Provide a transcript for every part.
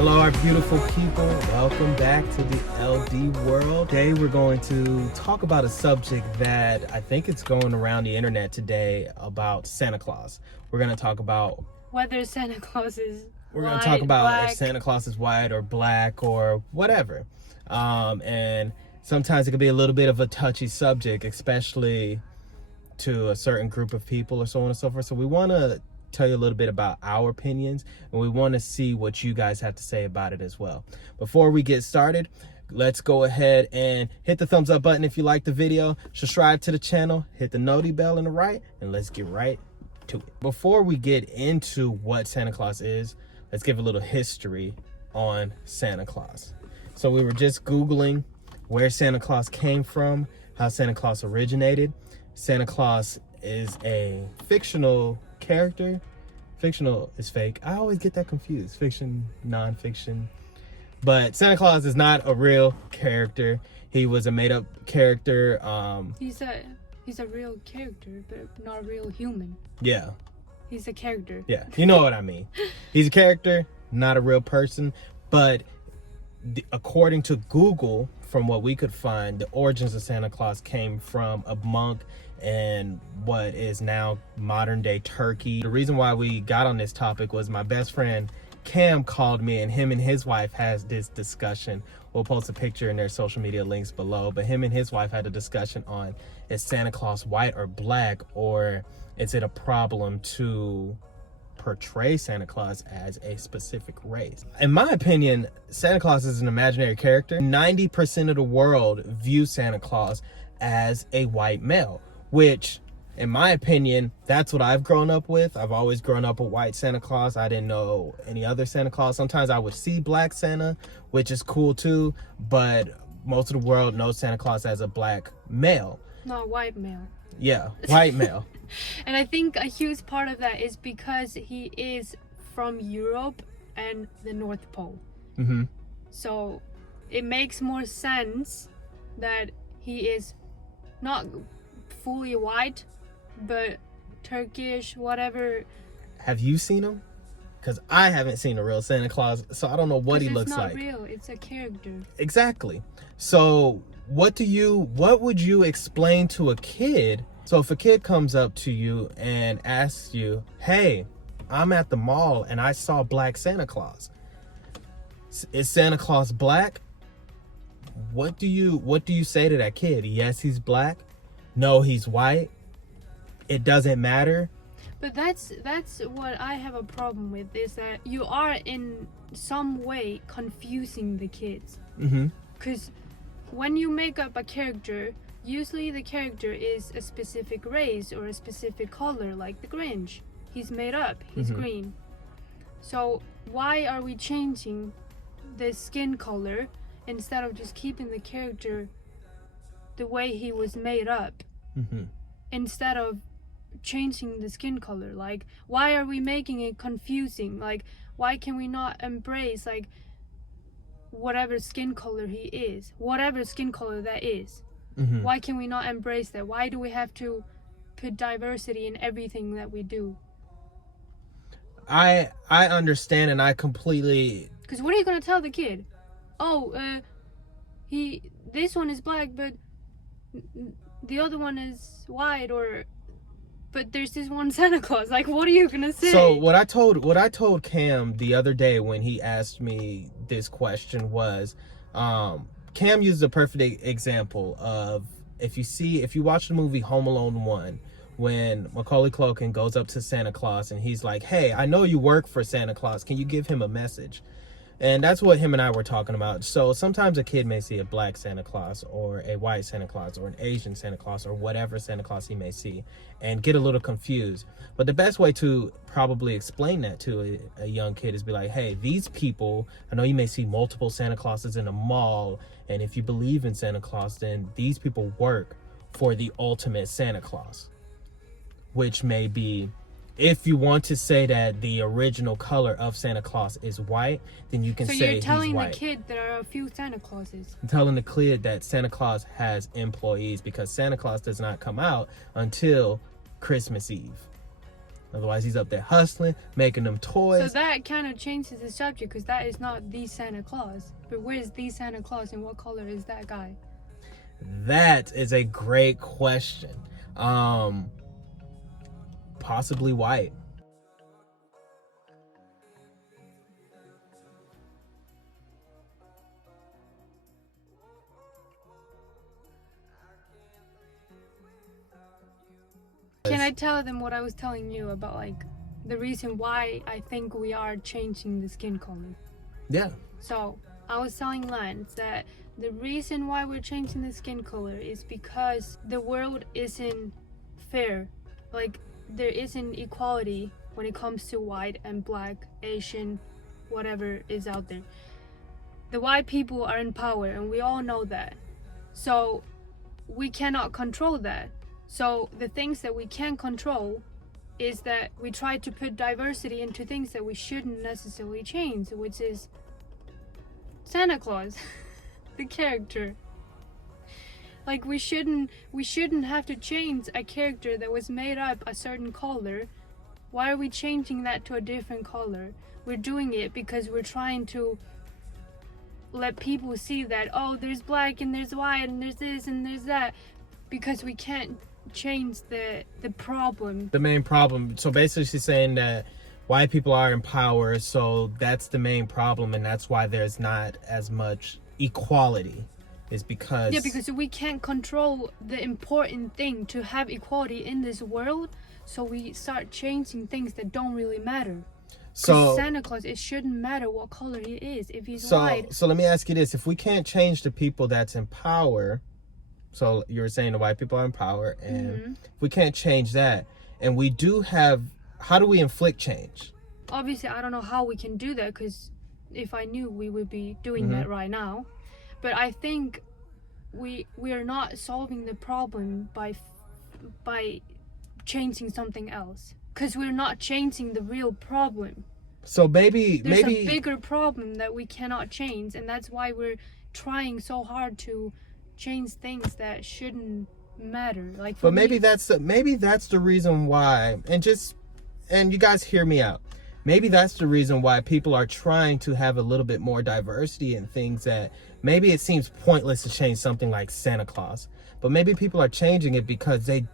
Hello, our beautiful people. Welcome back to the LD world. Today, we're going to talk about a subject that I think it's going around the internet today about Santa Claus. We're going to talk about whether Santa Claus is We're going to talk about black. if Santa Claus is white or black or whatever. And sometimes it can be a little bit of a touchy subject, especially to a certain group of people or so on and so forth. So we want to tell you a little bit about our opinions, and we want to see what you guys have to say about it as well. Before we get started, let's go ahead and hit the thumbs up button if you like the video, subscribe to the channel, hit the noti bell on the right, and let's get right to it. Before we get into what Santa Claus is, let's give a little history on Santa Claus. So we were just Googling where Santa Claus came from, how Santa Claus originated. Santa Claus is a fictional character. Fictional is fake. I always get that confused. Fiction, non-fiction. But Santa Claus is not a real character. He was a made-up character. He's a real character, but not a real human. Yeah. He's a character. Yeah, you know what I mean. He's a character, not a real person. But according to Google, from what we could find, the origins of Santa Claus came from a monk in what is now modern day Turkey. The reason why we got on this topic was my best friend Cam called me, and him and his wife has this discussion. We'll post a picture in their social media links below, but him and his wife had a discussion on, is Santa Claus white or black, or is it a problem to portray Santa Claus as a specific race? In my opinion, Santa Claus is an imaginary character. 90% of the world view Santa Claus as a white male, which, in my opinion, that's what I've grown up with. I've always grown up with white Santa Claus. I didn't know any other Santa Claus. Sometimes I would see black Santa, which is cool too, but most of the world knows Santa Claus as a black male. Not white male. Yeah, white male. And I think a huge part of that is because he is from Europe and the North Pole. Mm-hmm. So it makes more sense that he is not fully white, but Turkish, whatever. Have you seen him? Because I haven't seen a real Santa Claus, so I don't know what he looks like. It's not real, it's a character. Exactly. So what would you explain to a kid? So if a kid comes up to you and asks you, hey, I'm at the mall and I saw black Santa Claus. Is Santa Claus black? What do you say to that kid? Yes, he's black. No, he's white. It doesn't matter. But that's what I have a problem with, is that you are in some way confusing the kids. Mm-hmm. Because when you make up a character, usually the character is a specific race or a specific color, like the Grinch. He's made up. He's green. So why are we changing the skin color instead of just keeping the character the way he was made up? Mm-hmm. Instead of changing the skin color? Like, why are we making it confusing? Like, why can we not embrace, like, whatever skin color he is, whatever skin color that is? Mm-hmm. Why can we not embrace that? Why do we have to put diversity in everything that we do? I understand, and I completely... Because what are you gonna tell the kid? Oh, this one is black, but the other one is white, or but there's this one Santa Claus. Like, what are you gonna say? So what I told Cam the other day when he asked me this question was, Cam used a perfect example of, if you watch the movie Home Alone 1, when Macaulay Culkin goes up to Santa Claus and he's like, hey, I know you work for Santa Claus, can you give him a message? And that's what him and I were talking about. So sometimes a kid may see a black Santa Claus or a white Santa Claus or an Asian Santa Claus or whatever Santa Claus he may see and get a little confused. But the best way to probably explain that to a young kid is be like, hey, these people, I know you may see multiple Santa Clauses in a mall, and if you believe in Santa Claus, then these people work for the ultimate Santa Claus, which may be, if you want to say that the original color of Santa Claus is white, then you can say he's white. So you're telling the kid there are a few Santa Clauses. I'm telling the kid that Santa Claus has employees, because Santa Claus does not come out until Christmas Eve. Otherwise, he's up there hustling, making them toys. So that kind of changes the subject, because that is not the Santa Claus. But where is the Santa Claus, and what color is that guy? That is a great question. Possibly white. Can I tell them what I was telling you about, like, the reason why I think we are changing the skin color? Yeah. So I was telling Lance that the reason why we're changing the skin color is because the world isn't fair. Like, there isn't equality when it comes to white and black, Asian, whatever is out there. The white people are in power, and we all know that. So we cannot control that. So the things that we can control is that we try to put diversity into things that we shouldn't necessarily change, which is Santa Claus, the character. Like, we shouldn't have to change a character that was made up a certain color. Why are we changing that to a different color? We're doing it because we're trying to let people see that, oh, there's black and there's white and there's this and there's that, because we can't change the problem. The main problem. So basically she's saying that white people are in power, so that's the main problem, and that's why there's not as much equality, is because... Yeah, because we can't control the important thing to have equality in this world, so we start changing things that don't really matter. So Santa Claus, it shouldn't matter what color he is. If he's white... So let me ask you this. If we can't change the people that's in power... So you were saying the white people are in power, and if we can't change that, and we do have... How do we inflict change? Obviously, I don't know how we can do that, because if I knew, we would be doing that right now. But I think we are not solving the problem by changing something else, because we're not changing the real problem. So there's a bigger problem that we cannot change, and that's why we're trying so hard to change things that shouldn't matter. Like, but maybe that's the reason why. And you guys hear me out. Maybe that's the reason why people are trying to have a little bit more diversity in things that maybe it seems pointless to change something like Santa Claus. But maybe people are changing it because they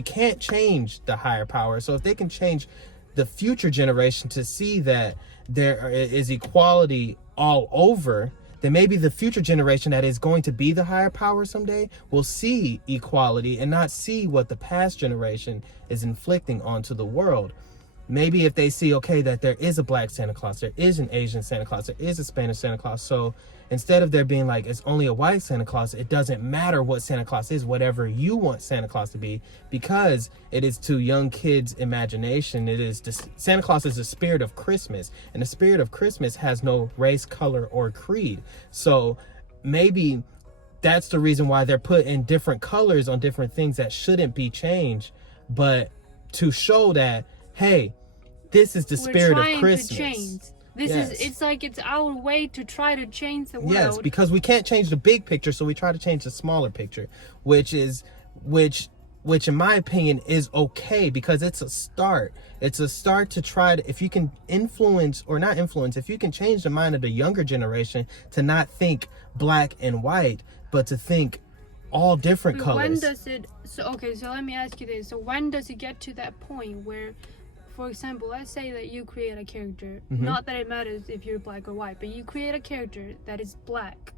can't change the higher power. So if they can change the future generation to see that there is equality all over, then maybe the future generation that is going to be the higher power someday will see equality and not see what the past generation is inflicting onto the world. Maybe if they see, okay, that there is a black Santa Claus, there is an Asian Santa Claus, there is a Spanish Santa Claus. So instead of there being like, it's only a white Santa Claus, it doesn't matter what Santa Claus is, whatever you want Santa Claus to be, because it is to young kids' imagination. Santa Claus is the spirit of Christmas, and the spirit of Christmas has no race, color, or creed. So maybe that's the reason why they're put in different colors on different things that shouldn't be changed, but to show that, hey, this is the spirit of Christmas. To change. It's like it's our way to try to change the world. Yes, because we can't change the big picture, so we try to change the smaller picture, which in my opinion is okay, because it's a start. It's a start to try to, if you can if you can change the mind of the younger generation to not think black and white, but to think all different colors. When does it, so let me ask you this. So when does it get to that point where, for example, let's say that you create a character, not that it matters if you're black or white, but you create a character that is black.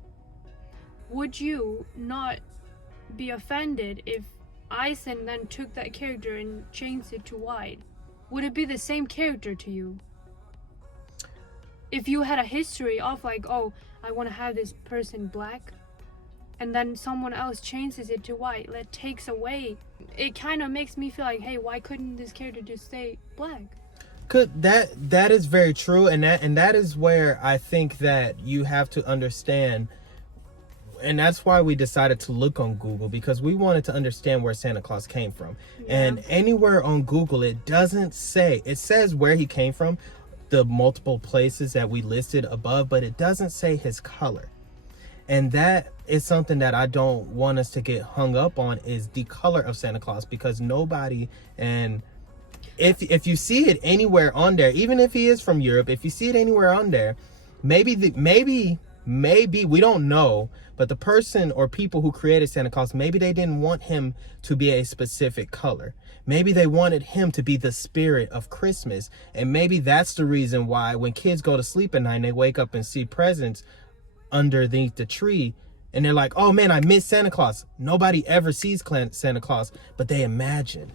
Would you not be offended if Eisen then took that character and changed it to white? Would it be the same character to you? If you had a history of like, oh, I want to have this person black, and then someone else changes it to white, that takes away. It kind of makes me feel like, hey, why couldn't this character just stay black? That is very true, and that is where I think that you have to understand, and that's why we decided to look on Google, because we wanted to understand where Santa Claus came from. Yeah. And anywhere on Google, it doesn't say. It says where he came from, the multiple places that we listed above, but it doesn't say his color. And that is something that I don't want us to get hung up on, is the color of Santa Claus, because nobody, and if you see it anywhere on there, even if he is from Europe, if you see it anywhere on there, maybe we don't know, but the person or people who created Santa Claus, maybe they didn't want him to be a specific color. Maybe they wanted him to be the spirit of Christmas. And maybe that's the reason why when kids go to sleep at night and they wake up and see presents underneath the tree, and they're like, oh man, I miss Santa Claus. Nobody ever sees Santa Claus, but they imagine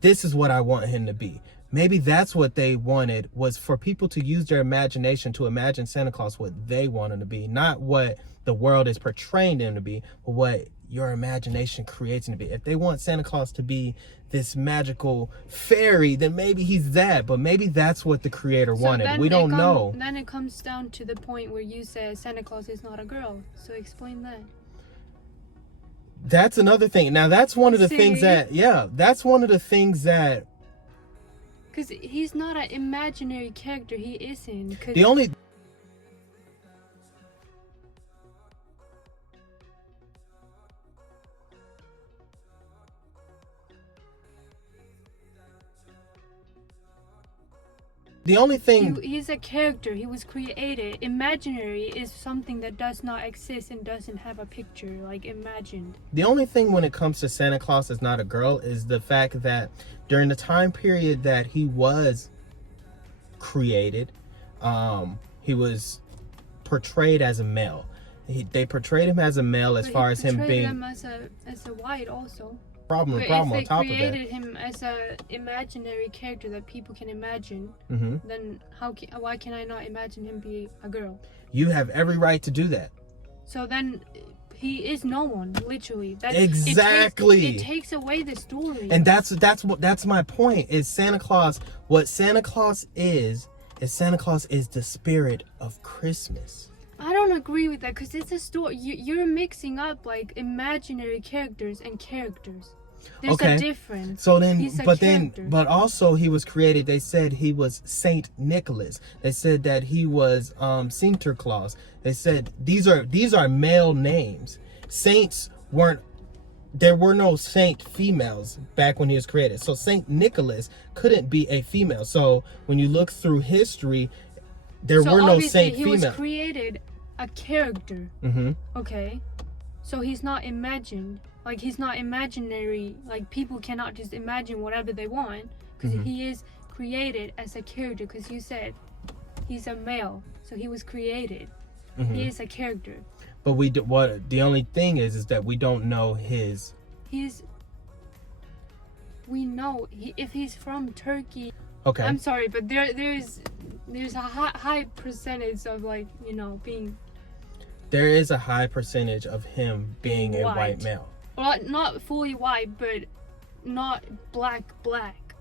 this is what I want him to be. Maybe that's what they wanted, was for people to use their imagination to imagine Santa Claus what they want him to be, not what the world is portraying him to be, but what your imagination creates him to be. If they want Santa Claus to be this magical fairy, then maybe he's that, but maybe that's what the creator wanted. We don't know. Then it comes down to the point where you say Santa Claus is not a girl. So explain that. That's another thing. Now that's one of the things that, that's one of the things that, because he's not an imaginary character. He isn't. The only thing... He's a character. He was created. Imaginary is something that does not exist and doesn't have a picture, like imagined. The only thing when it comes to Santa Claus is not a girl is the fact that during the time period that he was created, he was portrayed as a male. They portrayed him as a male as far as him being... him as a white also. Problem on top of that. If they created him as an imaginary character that people can imagine, then why can I not imagine him be a girl? You have every right to do that. So then he is no one, literally. Exactly. It takes away the story. And that's my point. Is Santa Claus, what Santa Claus is Santa Claus is the spirit of Christmas. I don't agree with that, because it's a story. You're mixing up like imaginary characters and characters. There's a difference. So then, but also he was created. They said he was Saint Nicholas. They said that he was Santa Claus. They said these are male names. Saints weren't. There were no saint females back when he was created. So Saint Nicholas couldn't be a female. So when you look through history, there were no saint female. He was created a character. Okay, so he's not imagined. Like, he's not imaginary. Like, people cannot just imagine whatever they want, because he is created as a character. Because you said he's a male, so he was created. He is a character. But the only thing is that we don't know his. We know if he's from Turkey. Okay. I'm sorry, but there's a high percentage of, like, being. There is a high percentage of him being a white male. Well, not fully white, but not black.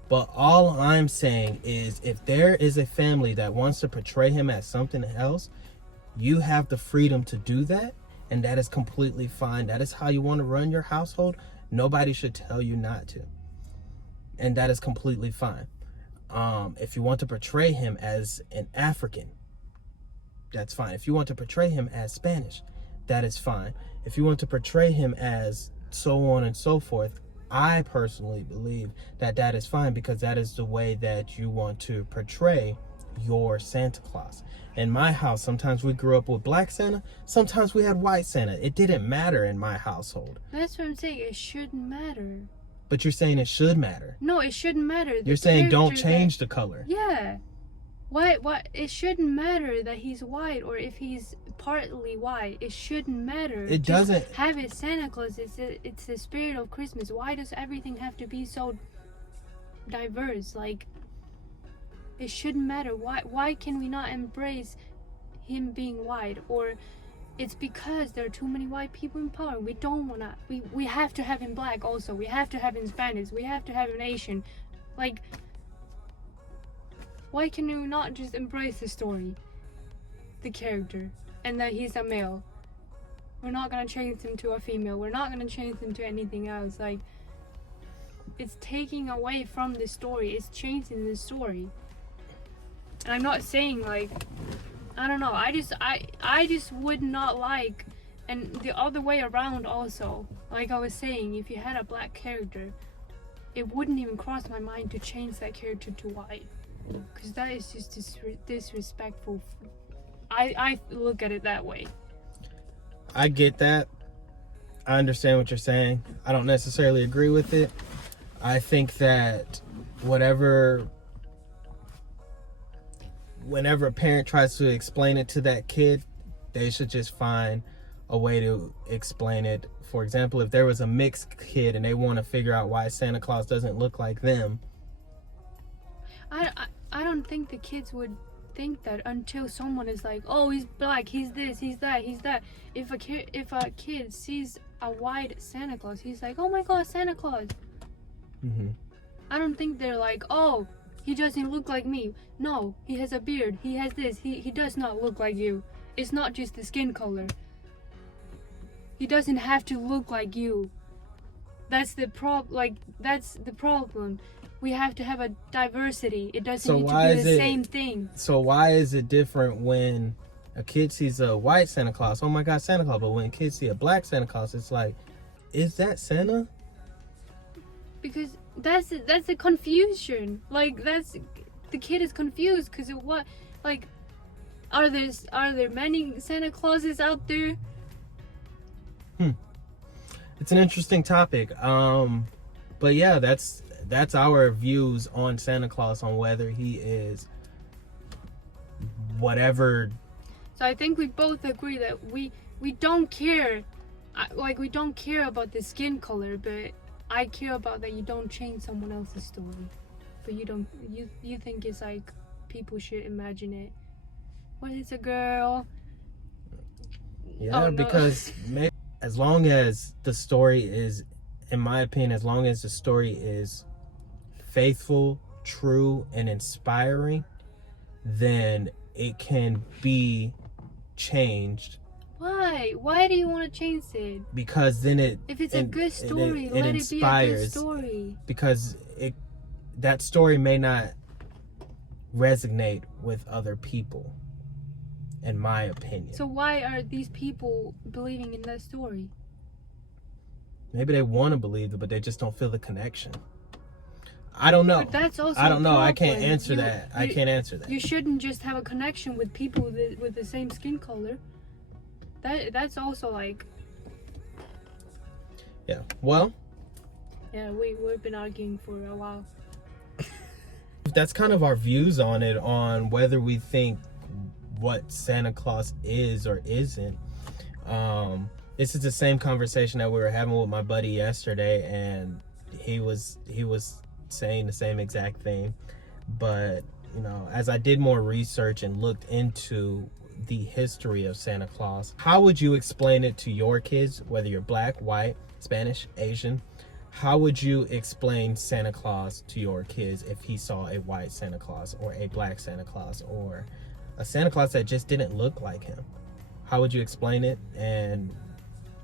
But all I'm saying is, if there is a family that wants to portray him as something else, you have the freedom to do that, and that is completely fine. That is how you want to run your household. Nobody should tell you not to. And that is completely fine. If you want to portray him as an African, that's fine. If you want to portray him as Spanish, that is fine. If you want to portray him as so on and so forth, I personally believe that is fine, because that is the way that you want to portray your Santa Claus. In my house, sometimes we grew up with black Santa, sometimes we had white Santa. It didn't matter in my household. That's what I'm saying. It shouldn't matter. But you're saying it should matter. No, it shouldn't matter. You're saying don't change the color. Yeah. Why? It shouldn't matter that he's white, or if he's partly white. It shouldn't matter. It doesn't. Have it Santa Claus. It's the spirit of Christmas. Why does everything have to be so diverse? Like, it shouldn't matter. Why can we not embrace him being white? Or it's because there are too many white people in power. We don't wanna. We have to have him black also. We have to have him Spanish. We have to have him Asian. Like, why can we not just embrace the story, the character, and that he's a male? We're not gonna change him to a female. We're not gonna change him to anything else. Like, it's taking away from the story. It's changing the story. And I'm not saying, like, I don't know. I just would not like, and the other way around also. Like I was saying, if you had a black character, it wouldn't even cross my mind to change that character to white, because that is just disrespectful. I look at it that way. I get that. I understand what you're saying. I don't necessarily agree with it. I think that whenever a parent tries to explain it to that kid, they should just find a way to explain it. For example, if there was a mixed kid and they want to figure out why Santa Claus doesn't look like them. I don't think the kids would think that until someone is like, oh, he's black, he's this, he's that, he's that. If a kid sees a white Santa Claus, he's like, oh my god, Santa Claus. Mm-hmm. I don't think they're like, oh, he doesn't look like me. No, he has a beard, he has this, he does not look like you. It's not just the skin color. He doesn't have to look like you. That's the problem. We have to have a diversity. It doesn't need to be the same thing. So why is it different when a kid sees a white Santa Claus? Oh my god, Santa Claus. But when a kid see a black Santa Claus, it's like, is that Santa? Because that's the confusion. Like, the kid is confused because of what? Like, are there many Santa Clauses out there? It's an interesting topic. But yeah, that's our views on Santa Claus, on whether he is whatever. So I think we both agree that we don't care. Like, we don't care about the skin color, but I care about that you don't change someone else's story. But you think it's like people should imagine it. What is a girl? Yeah, oh, no. Because maybe as long as the story is, in my opinion, as long as the story is faithful, true, and inspiring, then it can be changed. Why? Why do you want to change it? Because then if it's a good story, let it be a good story. Because that story may not resonate with other people, in my opinion. So why are these people believing in that story? Maybe they want to believe it, but they just don't feel the connection. I don't know. But that's also I don't know. I problem. can't answer that. I can't answer that. You shouldn't just have a connection with people with the same skin color. That's also like. Yeah. Well. Yeah, we've been arguing for a while. That's kind of our views on it, on whether we think what Santa Claus is or isn't. This is the same conversation that we were having with my buddy yesterday, and he was saying the same exact thing. But you know, as I did more research and looked into the history of Santa Claus, how would you explain it to your kids, whether you're black, white, Spanish, Asian? How would you explain Santa Claus to your kids if he saw a white Santa Claus or a black Santa Claus or a Santa Claus that just didn't look like him? How would you explain it, and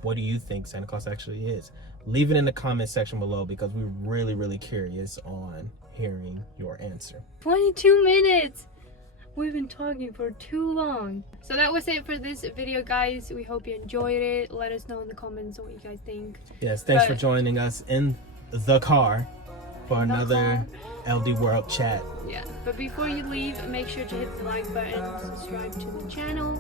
what do you think Santa Claus actually is? Leave it in the comment section below, because we're really, really curious on hearing your answer. 22 minutes! We've been talking for too long. So that was it for this video, guys. We hope you enjoyed it. Let us know in the comments what you guys think. Yes, thanks for joining us in the car for another LD World chat. Yeah, but before you leave, make sure to hit the like button, subscribe to the channel.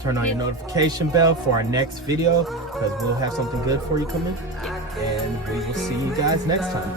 Turn on your notification bell for our next video, because we'll have something good for you coming. Yeah. And we will see you guys next time.